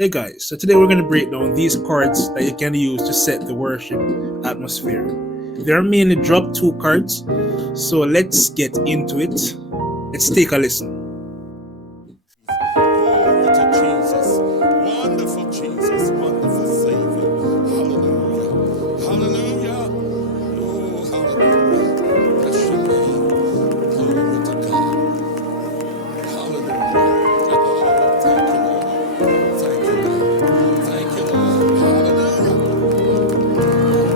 Hey guys, so today we're going to break down these chords that you can use to set the worship atmosphere. There are mainly drop 2 chords, so let's get into it. Let's take a listen. Glory to Jesus. Wonderful Jesus. Wonderful Savior. Hallelujah. Hallelujah. Oh, hallelujah. Bless your name. Glory to God. Hallelujah. Oh, thank you, Lord. Thank you, God. Thank you, Lord. Hallelujah.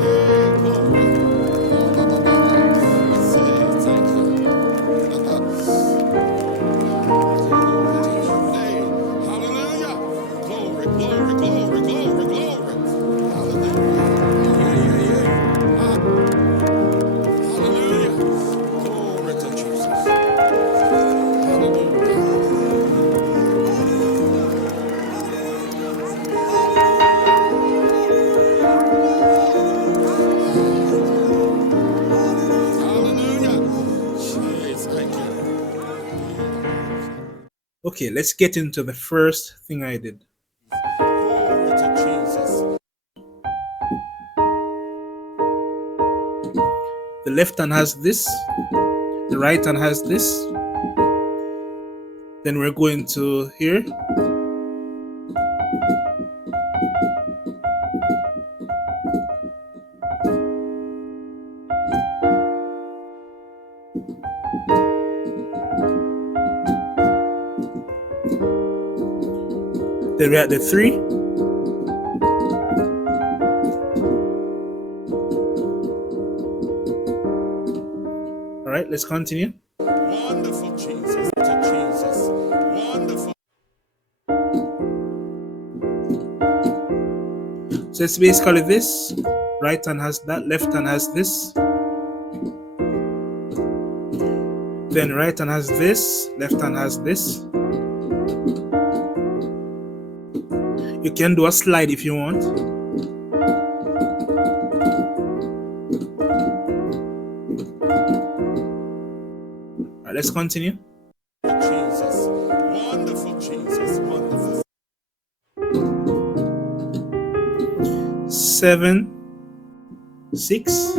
Hey, glory. Oh, ba, ba, ba. I say thank you. Glory to your name. Hallelujah. Glory, glory, glory, glory, glory. Hallelujah. Yeah, yeah, yeah. Hallelujah. Glory to Jesus. Hallelujah. Hallelujah. Jeez, thank you. Okay, let's get into the first thing I did. Glory to Jesus. The left hand has this, the right hand has this. Then we're going to here. Then we're at the 3. All right, let's continue. Wonderful Jesus to Jesus. Wonderful. So it's basically this. Right hand has that, left hand has this. Then right hand has this, left hand has this. You can do a slide if you want. All right, let's continue. Jesus. Wonderful Jesus. Wonderful. 7, 6.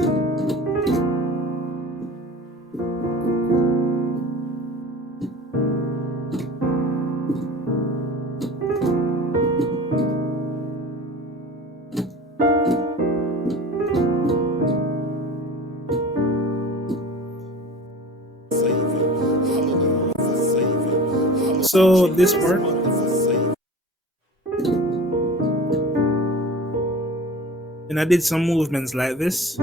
Savior. Hallelujah. Savior. Hallelujah. So this Jesus. part. Wonderful Savior. And I did some movements like this.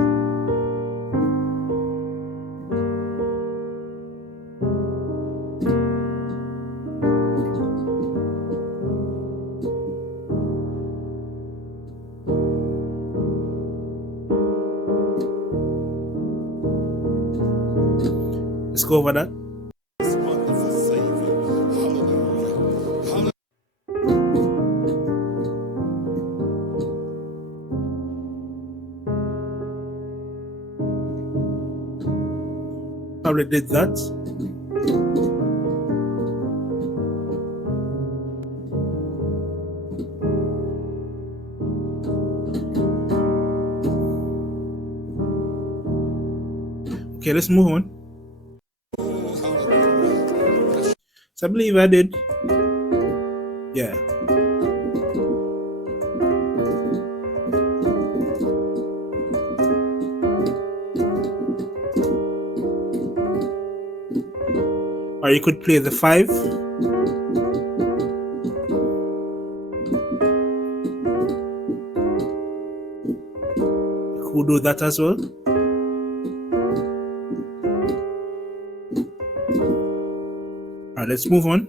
Let's go over that. Wonderful Savior. Hallelujah. Hallelujah. Probably did that. Okay, let's move on. Oh, hallelujah. So I believe I did. Yeah. Or you could play the 5. You could do that as well. Alright, let's move on.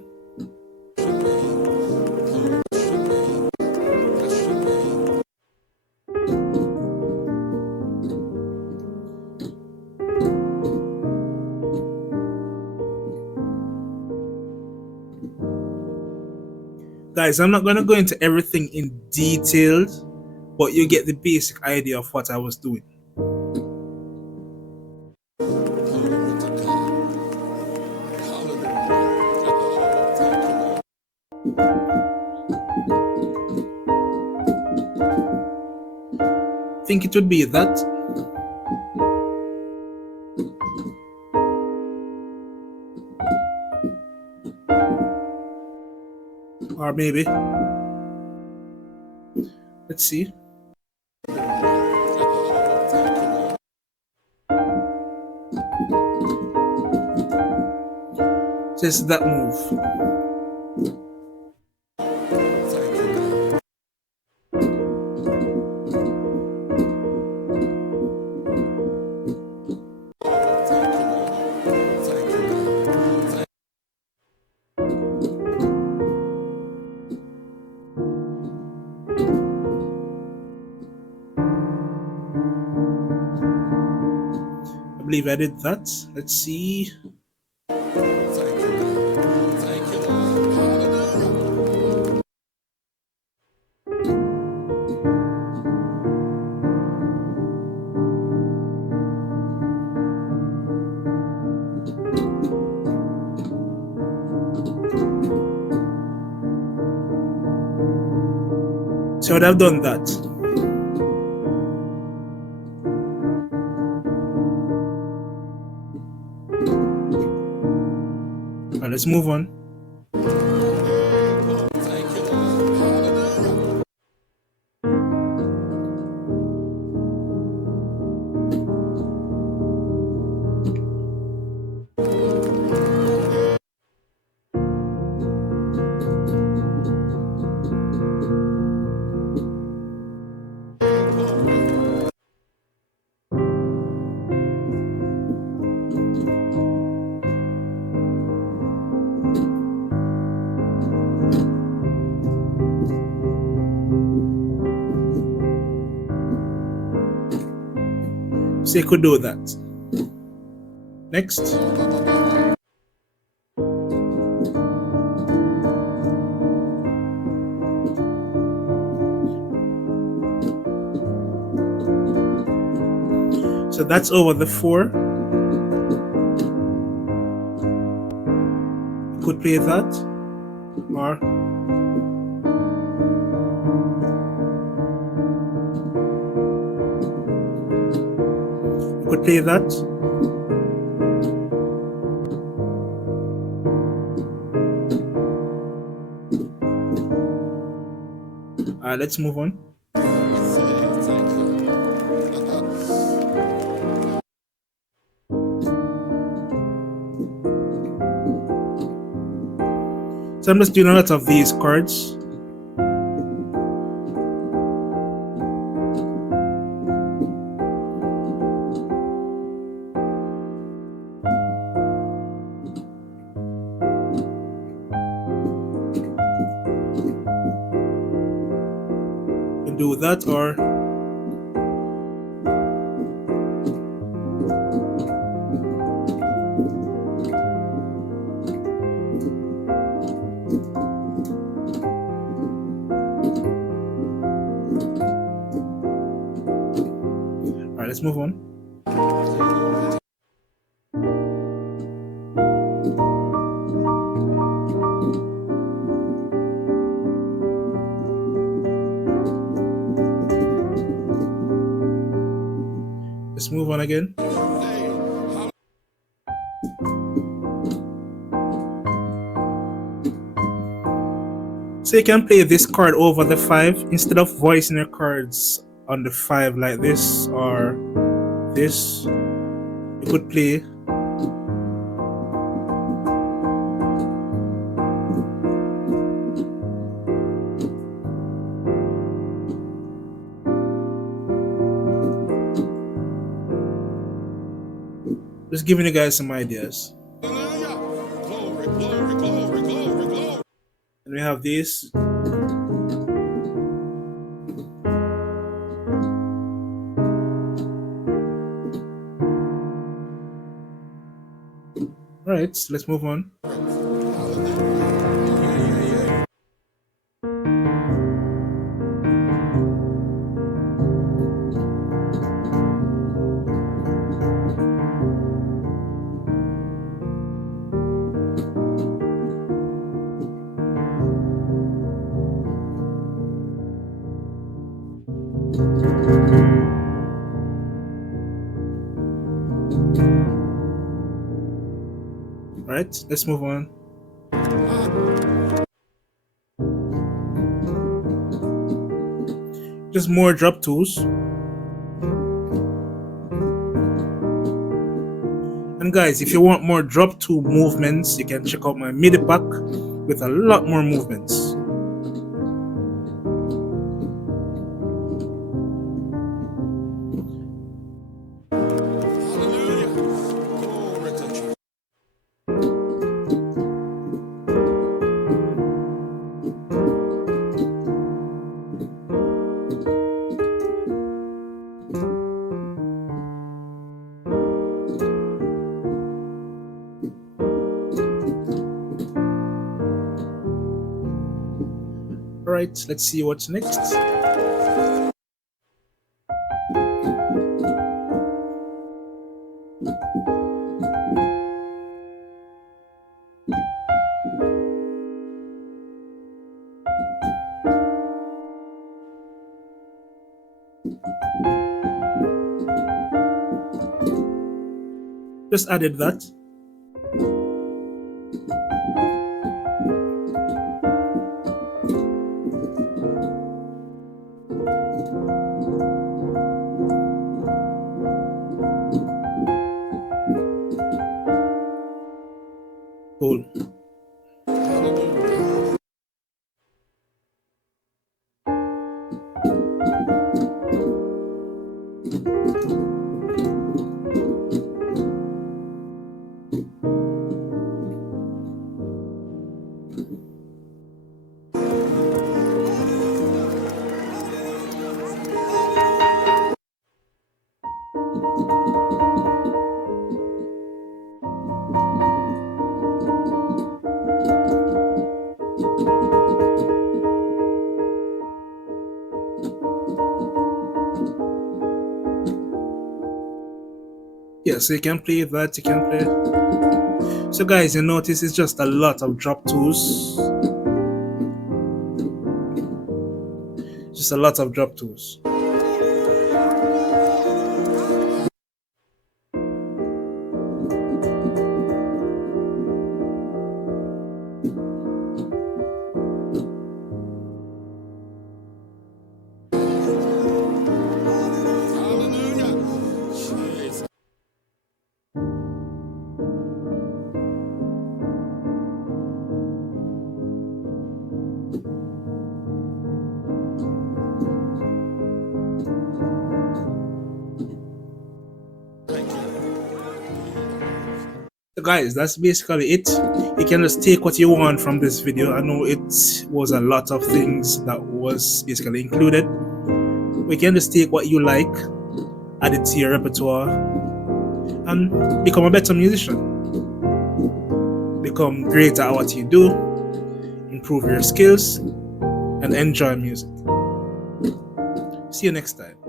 Guys, I'm not going to go into everything in detail, but you get the basic idea of what I was doing. Glory to God. Hallelujah. Oh, thank you, Lord. think it would be that. Or maybe. Let's see. Says that move. I believe I did that. Let's see. So I'd have done that. Alright, let's move on. So you could do that. Next. So that's over the 4. You could play that. Or you could play that. Alright, let's move on. So I'm just doing a lot of these chords. You can do that, or alright, let's move on. Let's move on again. So you can play this chord over the 5 instead of voicing your chords on the 5 like this or this. You could play just giving you guys some ideas. Glory, glory, glory, glory, glory. And we have this. Alright, so let's move on. Alright, let's move on. Just more drop tools. And guys, if you want more drop tool movements, you can check out my MIDI pack with a lot more movements. Alright, let's see what's next. Just added that. Cool. Yeah, so you can play that, you can play. So guys, you notice it's just a lot of drop tools. Just a lot of drop tools. So guys, that's basically it. You can just take what you want from this video. I know it was a lot of things that was basically included. We can just take what you like, add it to your repertoire, and become a better musician. Become great at what you do, improve your skills, and enjoy music. See you next time.